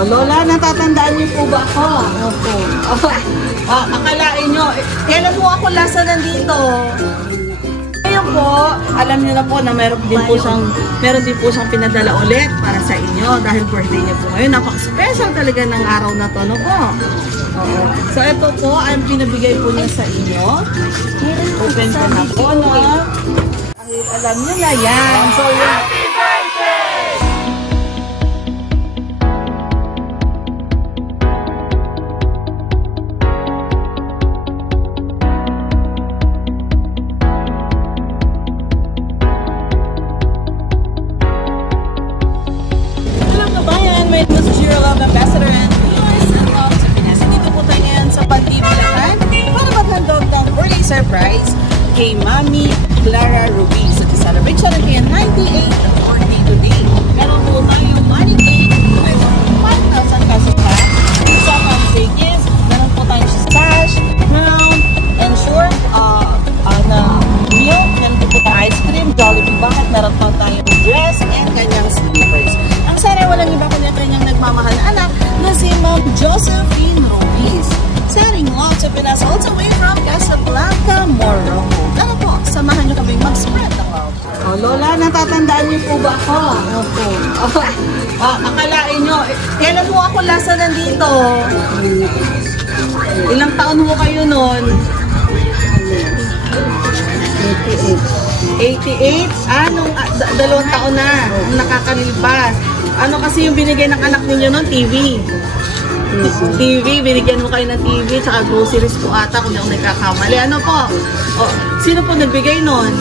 Oh, Lola, natatandaan niyo po ba ako? Opo. Akalain niyo, kailan mo ako lasa nandito? Ngayon po, alam niyo na po na meron din po siyang pinadala ulit para sa inyo dahil birthday niya po ngayon. Napaka-special talaga ng araw na to, no po? Oo. So, ito po, ang pinabigay po niya sa inyo. Open ko na po, no? Ay, alam niyo na yan. So, yun. Ambassador and viewers and love sa Pinas. Dito po tayo ngayon sa Pantibilahan para maghandog ng birthday surprise kay Mami Clara Ruiz. At i-celebrate siya na kaya 98 birthday today. Meron po tayong money cake ay 5,000 pesos pa. Sa monthly gifts, meron po tayong sash, crown, and short na milk. Meron po tayong ice cream, Jollibee bucket. Meron po tayong dress and kanyang slippers. Ang sana walang iba kanya-kanyang nagmamahal na anak na si Ma'am Josephine Ruiz. Sending love to Pinas all the way from Casablanca, Morocco. Ano po, samahan niyo kami mag-spread ng love. Oh, Lola, natatandaan niyo po ba ako? Opo. Akalain niyo, kailan mo ako lasa nandito? Ilang taon mo kayo noon? 88? Anong 2 taon na nakakalipas. Ano kasi yung binigay ng anak ninyo noon? TV. TV, binigyan mo kayo ng TV, tsaka groceries po ata kung yung nagkakamali. Ano po? Oh, sino po nagbigay noon?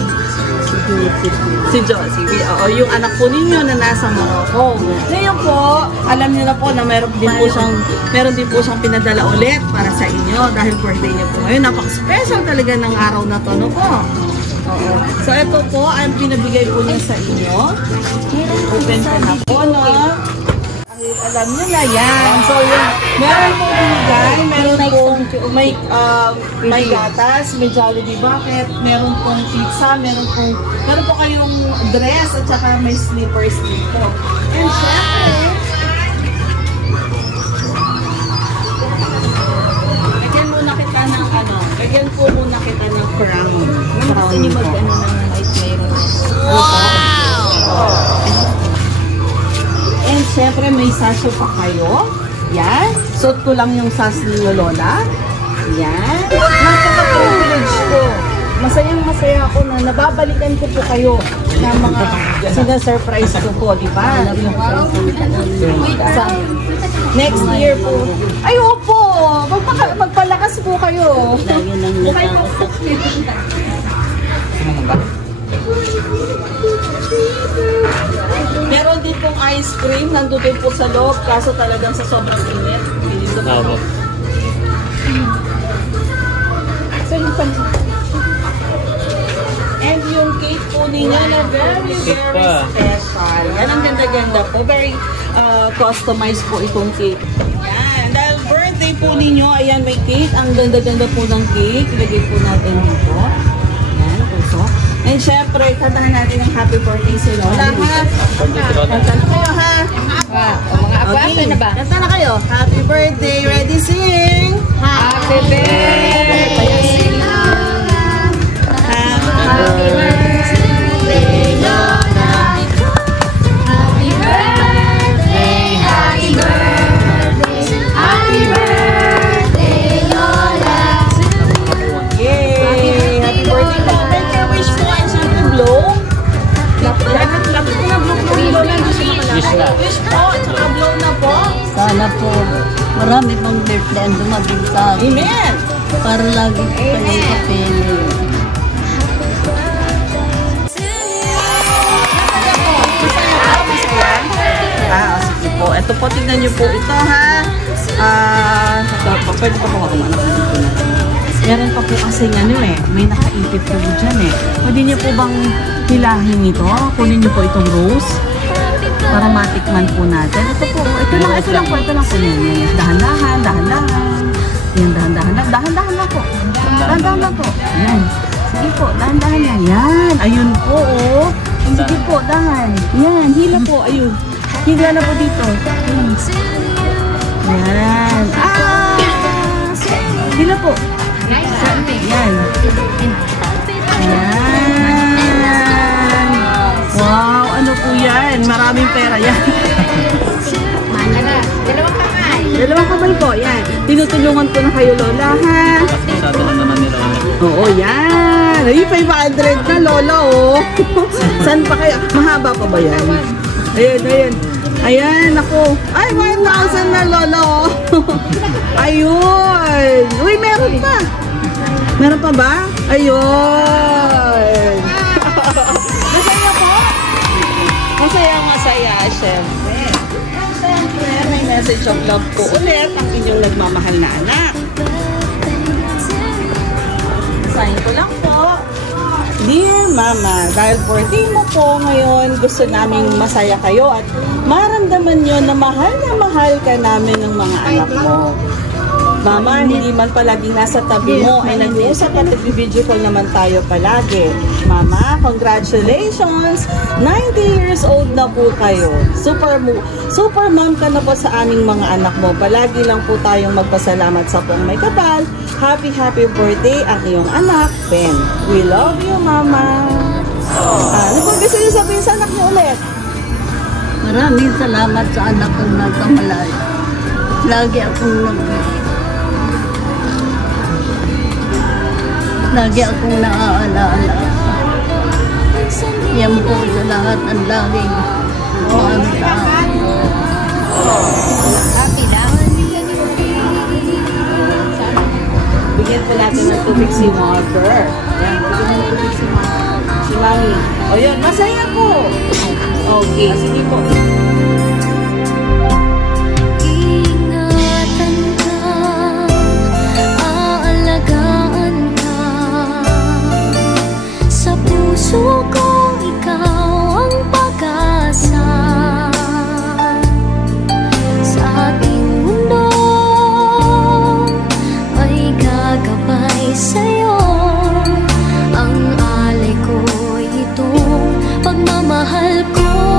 Si Josie. Oo, yung anak po ninyo na nasa Morocco. Ngayon po, alam niyo na po na meron din po siyang pinadala ulit para sa inyo dahil birthday niya po ngayon. Napaka-special talaga ng araw na to, no po? Oo. So, ito po, ang pinabigay po niya sa inyo. Open ko na po, no? Ay, alam niyo na yan. So, yun. Meron po binigay. Meron po may gatas, may Jollibee bucket, meron pong pizza, meron po kayong dress at saka may slippers dito. And syempre, lagyan po muna kita ng crown. Gusto niyo mag-ano ng white meron. Wow! And syempre may sasyo pa kayo. Yan. Suot ko lang yung sas ni Lola. Yan. Napaka-privilege ko. Masayang-masaya ako na nababalikan ko po kayo ng mga sina-surprise ko po, di ba? Next year po. Ay, opo! Magpalakas po kayo. Lagi nang nakausap. Meron din pong ice cream. Nandun po sa loob. Kaso talagang sa sobrang init. And yung cake po ninyo na very special. Yan ang ganda-ganda po. Very customized po itong cake. Yan. Dahil birthday po ninyo, ayan may cake. Ang ganda-ganda po ng cake. Ilagay po natin dito. Yan, puso. And syempre, kantahan natin ang happy birthday sa Lola, ha? Kanta na kayo, ha? Mga apo, na ba? Kanta na kayo. Happy birthday. Ready, sing? Happy birthday! Happy birthday, Lola. Happy birthday, happy birthday, happy birthday, Lola. Yay! Happy birthday po. Make your wish po. Ay, saan yung blow? Lapit ko na blow po. Wish po. Tsaka blow na po. Sana po marami pang birthday ang dumating sa akin. Amen! Para lagi po kayong kapili. Sige po. Ito po, tignan nyo po ito, ha? Ito, pwede pa po kumanak dito na. Meron pa po kasi ano may nakaipit po dyan Pwede niyo po bang hilahin ito? Kunin niyo po itong rose para matikman po natin. Ito po, ito lang po ninyo. Dahan-dahan. Yan, dahan-dahan lang po. Dahan-dahan lang po. Yan. Sige po, dahan-dahan yan. Yan, ayun po, oh. Sige po, dahan. Yan, hila po, ayun. Hila na po dito. Bye-bye po. Yan. Tinutulungan ko na kayo, Lola, ha? Masyado ka naman ni Lola. Oo, yan. Ay, 500 na, Lola, oh. Saan pa kaya? Mahaba pa ba yan? Ayan, ayan. Ayan, ako. Ay, 1,000 na, Lola, oh. Ayun. Uy, meron pa. Meron pa ba? Ayun. Masaya po? Masaya, syempre. Siyempre, may message of love po ulit ang inyong nagmamahal na anak. Sign ko lang po. Dear Mama, dahil birthday mo po ngayon, gusto naming masaya kayo at maramdaman nyo na mahal ka namin ng mga anak mo. Mama, hindi man palaging nasa tabi mo ay nag-uusap at nag-video call naman tayo palagi. Mama, congratulations! 90 years old na po kayo. Super mom ka na po sa aming mga anak mo. Palagi lang po tayong magpasalamat sa pong may kapal. Happy birthday ang iyong anak, Ben. We love you, Mama. Ano po gusto niyo sabihin sa anak niyo ulit? Maraming salamat sa anak kong nagkamalay. Lagi akong naaalala. Yan po sa lahat ang laging Happy lang. Bigyan po natin ng tubig si Mother. Yan, bigyan ng tubig si Mother. Si Mami. O yun, masaya po. Okay, sige po. Ingatan ka, aalagaan ka. Sa puso ko, ikaw ang pag-asa. Sa ating mundo ay gagabay sa'yo. Ang alay ko'y itong pagmamahal ko.